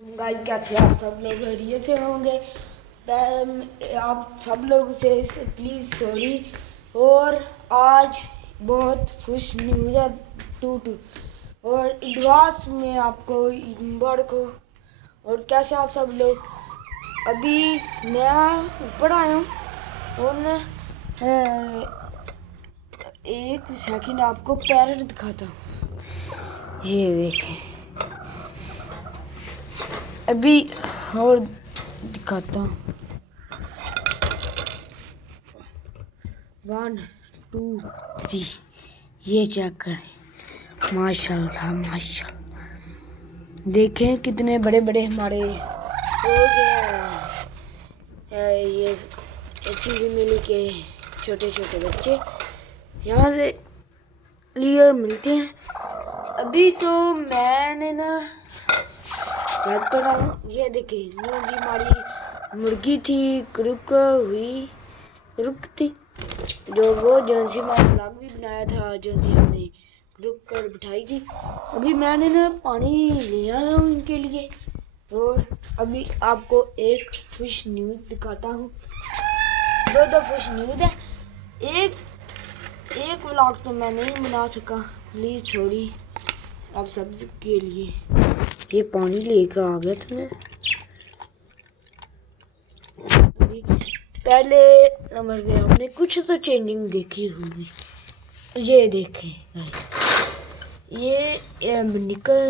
Guys कैसे आप सब लोग खैरियत से होंगे। आप सब लोग से प्लीज़ सॉरी। और आज बहुत खुश न्यूज़ है टू और एडवांस में आपको ईद को। और कैसे आप सब लोग। अभी मैं ऊपर आया हूँ और एक सेकंड आपको पैरेट दिखाता हूँ। ये देखें अभी और दिखाता हूँ। 1 2 3 ये चेक करें। माशाल्लाह माशाल्लाह, देखें कितने बड़े बड़े हमारे हो गए ये मिली के छोटे छोटे बच्चे यहाँ से लिए मिलते हैं। अभी तो मैंने ना याद पड़ा हूँ। ये देखिए जी हमारी मुर्गी थी रुक थी जो वो जौन सी हमारा ब्लॉग भी बनाया था, जौन सी हमने रुक कर बिठाई थी। अभी मैंने ना पानी ले आया हूँ इनके लिए। और अभी आपको एक खुश न्यूज़ दिखाता हूँ। दो खुश न्यूज़ है। एक व्लॉग तो मैं नहीं बना सका, प्लीज़ छोड़ी आप सब के लिए। ये पानी लेकर आ गया था। अभी पहले नंबर पे हमने कुछ तो चेंजिंग देखी होगी। ये देखें ये निकल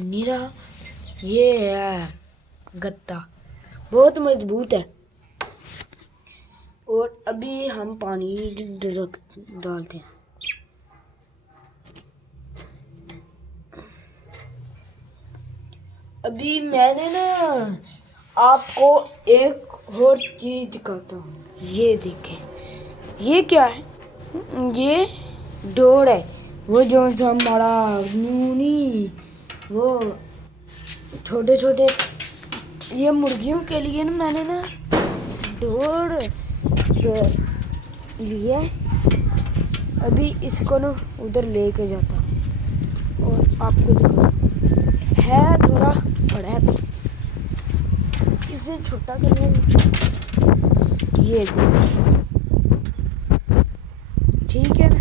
नहीं रहा। ये है गत्ता, बहुत मजबूत है। और अभी हम पानी डालते हैं। अभी मैंने ना आपको एक और चीज दिखाता हूँ। ये देखें ये क्या है। ये डोर है, वो जो सा हमारा नूनी वो छोटे छोटे ये मुर्गियों के लिए ना मैंने ना डोर लिया। अभी इसको ना उधर लेके जाता हूँ और आपको दिखाऊँ। है थोड़ा बड़ा है, इसे छोटा करने। ये देखिए ठीक है ना।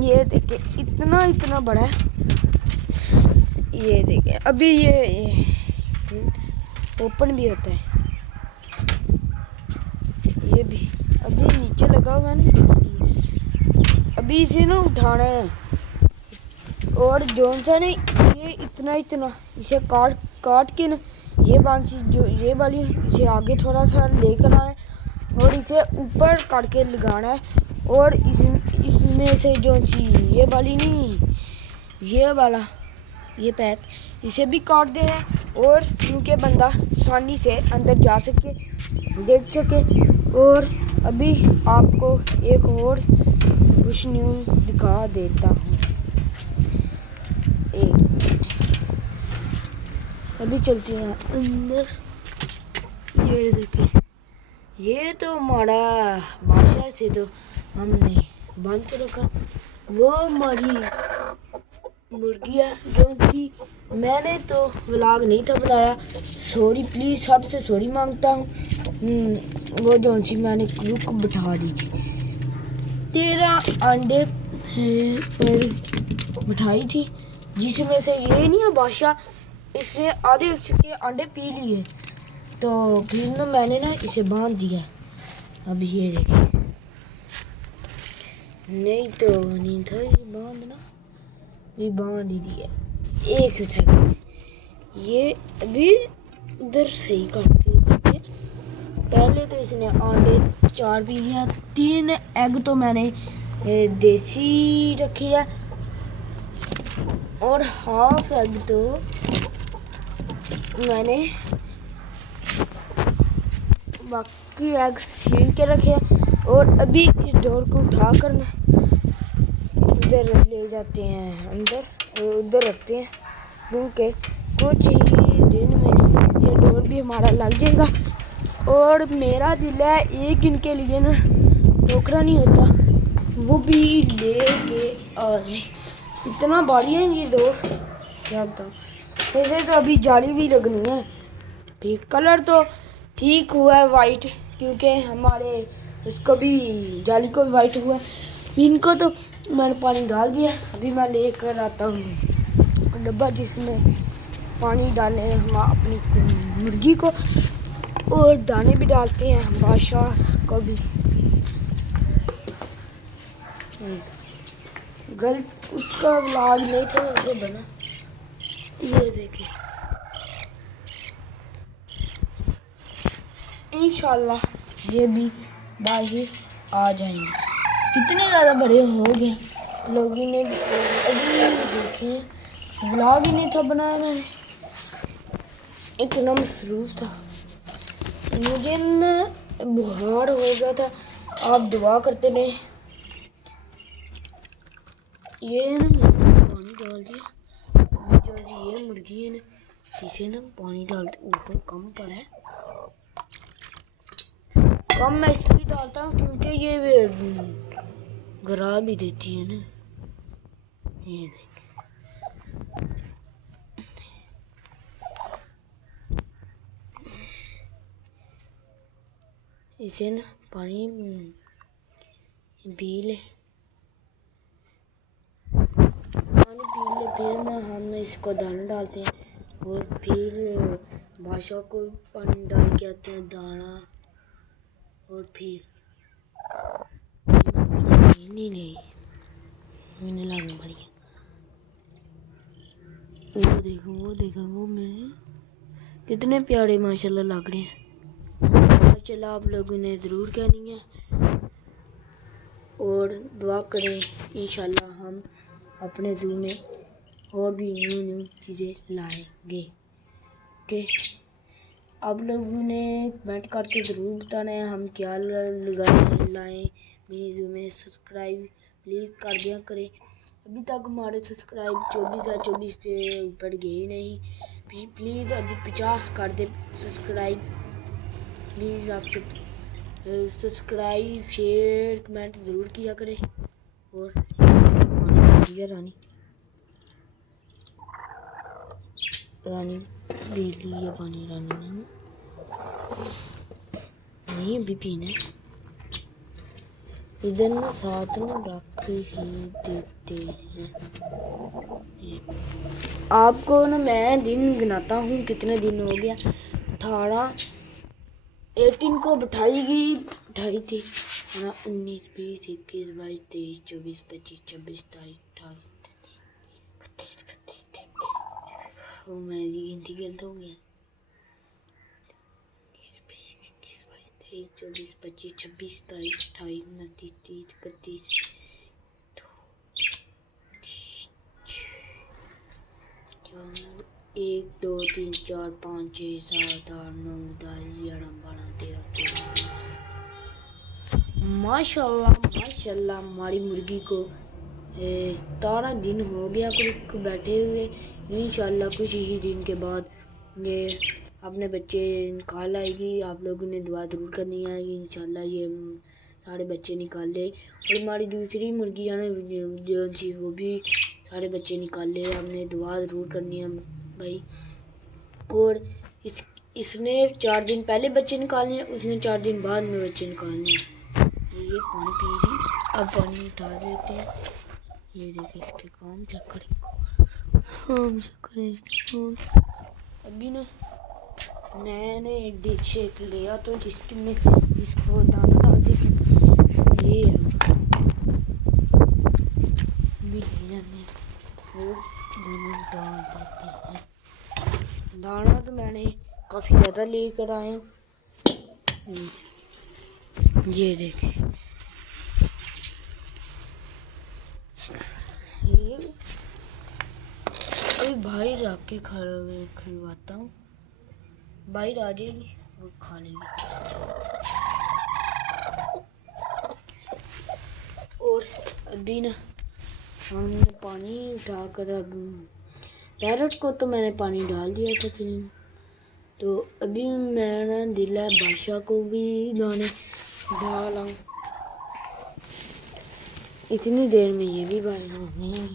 ये देखिए इतना बड़ा है। ये देखिए अभी ये ओपन भी होता है। ये भी अभी नीचे लगा हुआ है ना, अभी इसे ना उठाना है। और जौन सा ने ये इतना इसे काट के ना ये बांसी जो ये वाली इसे आगे थोड़ा सा लेकर आना है और इसे ऊपर काट के लगाना है। और इसमें से जौन सी ये वाली नहीं, ये वाला ये पैप इसे भी काट देना है। और क्योंकि बंदा आसानी से अंदर जा सके, देख सके। और अभी आपको एक और कुछ न्यूज़ दिखा देता हूँ। अभी चलते हैं अंदर। ये देखें ये तो हमारा बादशाह से तो हमने बांध के रखा। वो हमारी मुर्गी है जो कि मैंने तो व्लॉग नहीं था बनाया। सॉरी प्लीज़ सबसे सॉरी मांगता हूँ। वो जो सी मैंने रुक बिठा दी थी 13 अंडे पर बिठाई थी, जिसमें से ये नहीं है बादशाह, इसने आधे उसके अंडे पी लिए। तो फिर ना मैंने ना इसे बांध दिया। अब ये देखें, नहीं तो नहीं था ये बांधना, भी बांध ही दिया। एक सेकंड ये अभी उधर सही करती है। पहले तो इसने अंडे 4 पी लिया। 3 एग तो मैंने देसी रखी है और हाफ एग तो मैंने बाकी एग छील के रखे। और अभी इस डोर को उठा कर ना उधर ले जाते हैं अंदर और उधर रखते हैं, क्योंकि कुछ ही दिन में ये डोर भी हमारा लग जाएगा। और मेरा दिल है एक इनके लिए ना टोकरा नहीं होता, वो भी ले के आ जाए। इतना भारी है ये डोर क्या बताऊँ। वैसे तो अभी जाली भी लगनी है। फिर कलर तो ठीक हुआ है वाइट, क्योंकि हमारे उसको भी जाली को भी वाइट हुआ है। इनको तो मैंने पानी डाल दिया। अभी मैं लेकर आता हूँ डब्बा जिसमें पानी डालें हम अपनी मुर्गी को, और दाने भी डालते हैं बादशाह को भी। गलत उसका व्लॉग नहीं था वैसे बना। ये देखिए, इंशाल्लाह ये भी बाजी आ जाएंगे। कितने ज़्यादा बड़े हो गए, लोगों ने भी अभी देखे व्लॉग ही नहीं था बनाया मैंने, इतना मसरूफ था। मुझे न बुखार हो गया था, आप दुआ करते रहे। ये ना मैंने पानी डाल दिया। जो ये मुर्गी है ना, इसे ना पानी डालते ऊपर कम पड़ा है। कम मैं इसलिए डालता हूँ क्योंकि ये गिरा भी देती है ना। ये देखिए, इसे ना पानी पी ले, फिर ना हम इसको दाना डालते हैं, और फिर बादशाह को पानी डाल के आते हैं दाना, और फिर नहीं मैंने लाना पड़ी। वो देखो वो मेरे कितने प्यारे माशाल्लाह लग रहे हैं। माशाल्लाह आप लोगों ने ज़रूर कहनी है, और दुआ करें इंशाल्लाह हम अपने ज़ू में और भी न्यू चीज़ें लाएंगे। के आप लोगों ने कमेंट करके ज़रूर बताना है हम क्या लाएँ मिनी ज़ू में। सब्सक्राइब प्लीज़ कर दिया करें। अभी तक हमारे सब्सक्राइब 24,024 से ऊपर गए नहीं। प्लीज़ अभी 50 कर दे सब्सक्राइब। प्लीज़ आपसे सब्सक्राइब शेयर कमेंट ज़रूर किया करें। और रानी बिजली या पानी रानी नहीं अभी पीना है। इधर ना साथ में रख ही देते हैं। आपको ना मैं दिन गिनाता हूँ कितने दिन हो गया। 18 को बिठाई थी ना, 19 20 21 22 23 24 25 26 27 28 वो मैं गिनती गलत हो गया। 23 24 25 26 27 28 29 30 31 1 2 3 4 5 6 7 8 9 10 11 12 13 14 माशाल्लाह हमारी मुर्गी को 17 दिन हो गया कुछ बैठे हुए। इंशाल्लाह कुछ ही दिन के बाद ये अपने बच्चे निकाल आएगी। आप लोगों ने दुआ ज़रूर करनी है इंशाल्लाह ये सारे बच्चे निकाल ले। और हमारी दूसरी मुर्गी है ना जो थी वो भी सारे बच्चे निकाल ले। हमने दुआ ज़रूर करनी है भाई। और इसने 4 दिन पहले बच्चे निकालने हैं, उसने 4 दिन बाद में बच्चे निकालने हैं। ये पानी पी रही, अब पानी उठा देते हैं। ये देखिए इसके काम चेक करें, काम चेक करें इसके काम। अभी ना मैंने डिश एक लिया तो जिसकी में इसको दाना डाल दिया। ये भी ले जाते हैं और दाना डाल देते हैं। दाना तो मैंने काफ़ी ज़्यादा लेकर आया हूँ। ये देखिए ये अभी बाहर रख के खिलवाता हूँ, बाहर आ जाएगी और खा लेगी। और अभी ना हमने पानी उठाकर अब पैरट को तो मैंने पानी डाल दिया था चलिए। तो अभी मेरा दिल है बादशाह को भी दाने डाला। इतनी देर में ये भी बना है।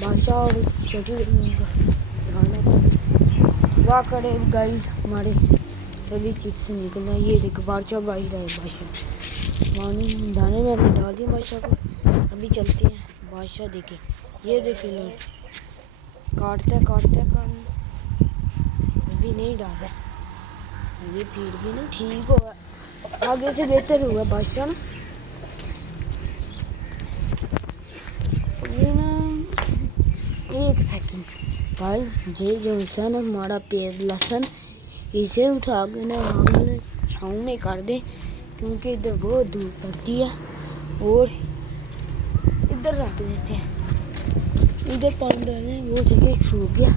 बादशाह और उसकी छोटी वाह करे गाइस, हमारे सभी चीज से निकलना। ये देखो बादशाह भाई रहे बादशाह पानी दाने में डाल दिए बादशाह को। अभी चलते हैं। बादशाह देखे, ये देखे लोग काटते अभी नहीं डाला, अभी फिर भी ना ठीक होगा, आगे से बेहतर होगा बादशाह ना। ये ना एक सेकंड भाई, ये जो है ना हमारा प्याज लहसुन, इसे उठा के ना हम सामने कर दे, क्योंकि इधर बहुत धूप पड़ती है। और इधर रख देते हैं, इधर पानी डालने वो जगह सूख गया,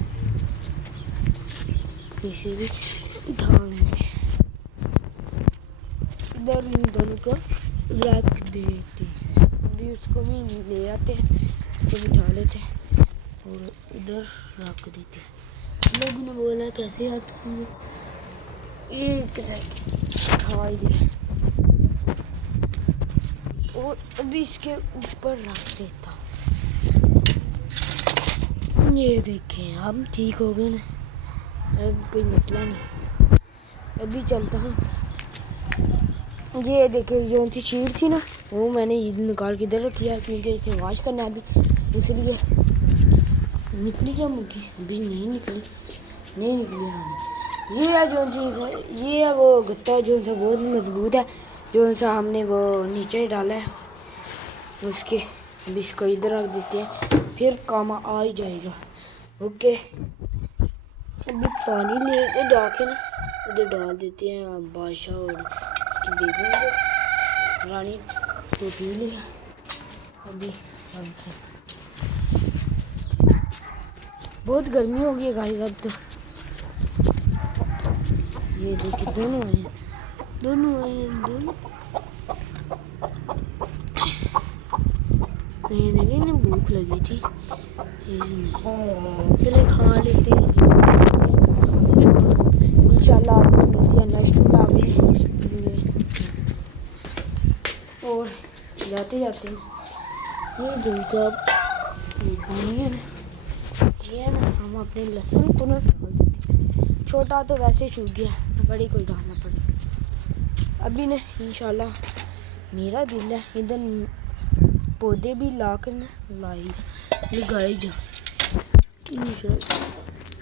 इसे भी उठा लेते हैं। इधर इन दोनों को रख देते हैं, अभी उसको भी ले आते हैं तो बिठा लेते हैं और इधर रख देते हैं। लोगों ने बोला कैसे हटाएंगे, एक उठा दिया और अभी इसके ऊपर रख देता हूँ। ये देखें अब ठीक हो गए ना, अब कोई मसला नहीं। अभी चलता हूँ। ये देखे जो सी शीट थी ना, वो मैंने निकाल के इधर रख लिया, क्योंकि इसे वॉश करना अभी, इसलिए निकली क्या मुर्गी, अभी नहीं निकली ये है जो सी, ये है वो गत्ता जो सा बहुत मजबूत है, जो सा हमने वो नीचे डाला है उसके। अभी इसको इधर रख देते हैं, फिर काम आ ही जाएगा। ओके, अभी पानी ले जाके ना उधर डाल देते हैं। बादशाह और उसकी बेगम को, रानी तो पी लिया। अभी बहुत गर्मी हो गई है गाइस अब तो। ये देखिए दोनों आए हैं। ये देखिए ना भूख लगी थी, पहले खा लेते हैं। इंशाल्लाह आपको मिलती है नेक्स्ट व्लॉग में। और जाते जाते ये जो सब ये ना हम अपने लहसुन को ना डाल देते हैं। छोटा तो वैसे सूख गया, बड़ी को डालना पड़ेगा। अभी ना इंशाल्लाह मेरा दिल है इधर पौधे भी ला कर लगाए जाए।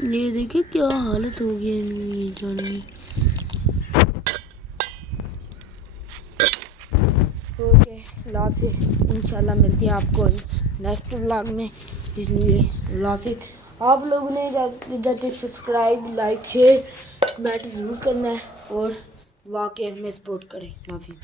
ये देखिए क्या हालत हो गई है जाने में। ओके लाफिक, इंशाल्लाह मिलती है आपको नेक्स्ट व्लॉग में, इसलिए लाफिक। आप लोगों ने जाते सब्सक्राइब लाइक शेयर कमेंट ज़रूर करना है और वाकई हमें सपोर्ट करें। लाफिक।